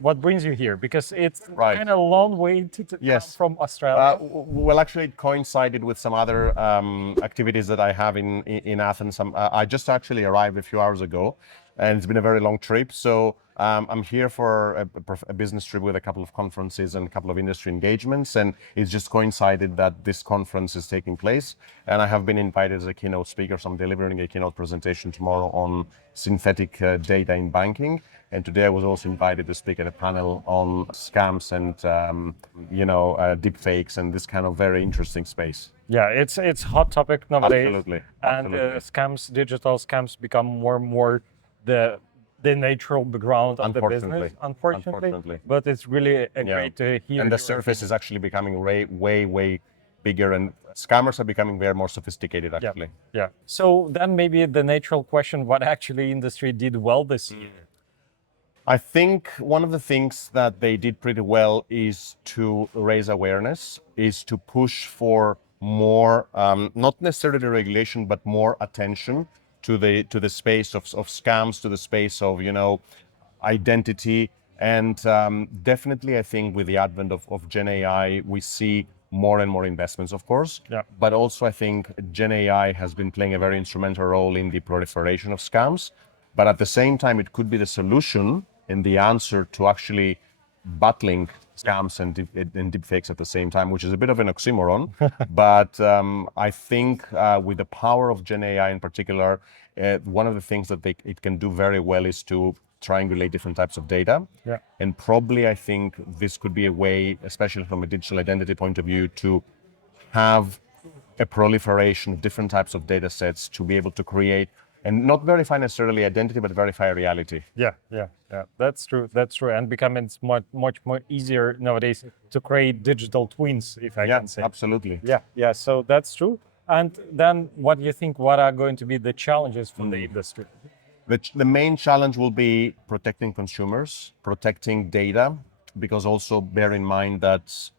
what brings you here? Because it's Right. kind of a long way to Yes. come from Australia. Well, actually, it coincided with some other activities that I have in Athens. I just actually arrived a few hours ago, and it's been a very long trip. So I'm here for a business trip with a couple of conferences and a couple of industry engagements, and it's just coincided that this conference is taking place. And I have been invited as a keynote speaker, so I'm delivering a keynote presentation tomorrow on synthetic data in banking. And today I was also invited to speak at a panel on scams and deepfakes and this kind of very interesting space. Yeah, it's hot topic nowadays. Absolutely. And scams, digital scams, become more and more the natural background of the business. Unfortunately. But it's really great to hear. And the surface is actually becoming way bigger, and scammers are becoming very more sophisticated actually. Yeah. So then maybe the natural question: what actually industry did well this year? I think one of the things that they did pretty well is to raise awareness, is to push for more, not necessarily regulation, but more attention to the space of scams, to the space of identity, and definitely I think with the advent of Gen AI, we see more and more investments, of course. Yeah. But also I think Gen AI has been playing a very instrumental role in the proliferation of scams. But at the same time, it could be the solution and the answer to actually battling scams and deepfakes at the same time, which is a bit of an oxymoron. But I think with the power of Gen AI in particular, one of the things that it can do very well is to triangulate different types of data. Yeah. And probably I think this could be a way, especially from a digital identity point of view, to have a proliferation of different types of data sets to be able to create and not verify necessarily identity, but verify reality. Yeah. That's true. And becoming much more easier nowadays to create digital twins, if I can say. Absolutely. Yeah. So that's true. And then what do you think, what are going to be the challenges for the industry? The main challenge will be protecting consumers, protecting data, because also bear in mind that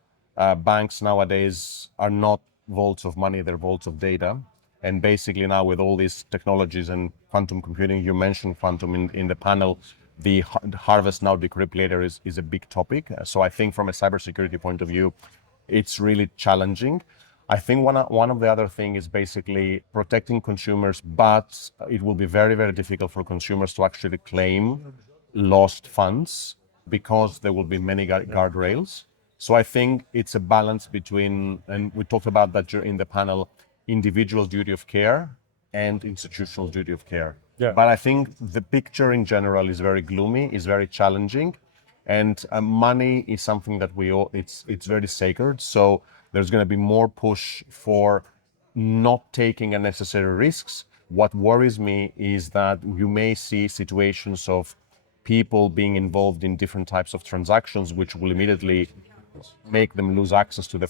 banks nowadays are not vaults of money, they're vaults of data. And basically now with all these technologies and quantum computing, you mentioned quantum in the panel, the harvest-now-decrypt later is a big topic. So I think from a cybersecurity point of view, it's really challenging. I think one of the other thing is basically protecting consumers, but it will be very, very difficult for consumers to actually claim lost funds because there will be many guardrails. So I think it's a balance between, and we talked about that in the panel, individual duty of care and institutional duty of care. Yeah. But I think the picture in general is very gloomy, is very challenging, and money is something that it's very sacred. So there's going to be more push for not taking unnecessary risks. What worries me is that you may see situations of people being involved in different types of transactions, which will immediately make them lose access to the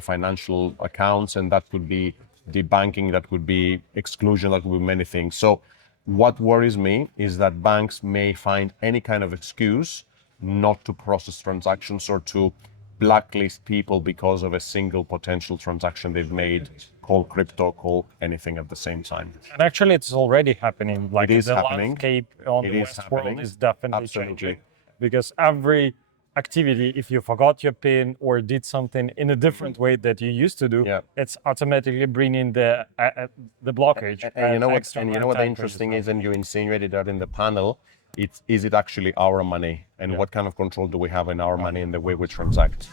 financial accounts, and that could be debanking, that could be exclusion, that could be many things. So what worries me is that banks may find any kind of excuse not to process transactions or to blacklist people because of a single potential transaction they've made, call crypto, call anything at the same time. And actually it's already happening. Like it is the happening. Landscape on the West world is definitely changing. Because every activity, if you forgot your PIN or did something in a different way that you used to do, it's automatically bringing the blockage. And you know what the interesting is, and you insinuated that in the panel, is it actually our money, and what kind of control do we have in our money and the way we transact?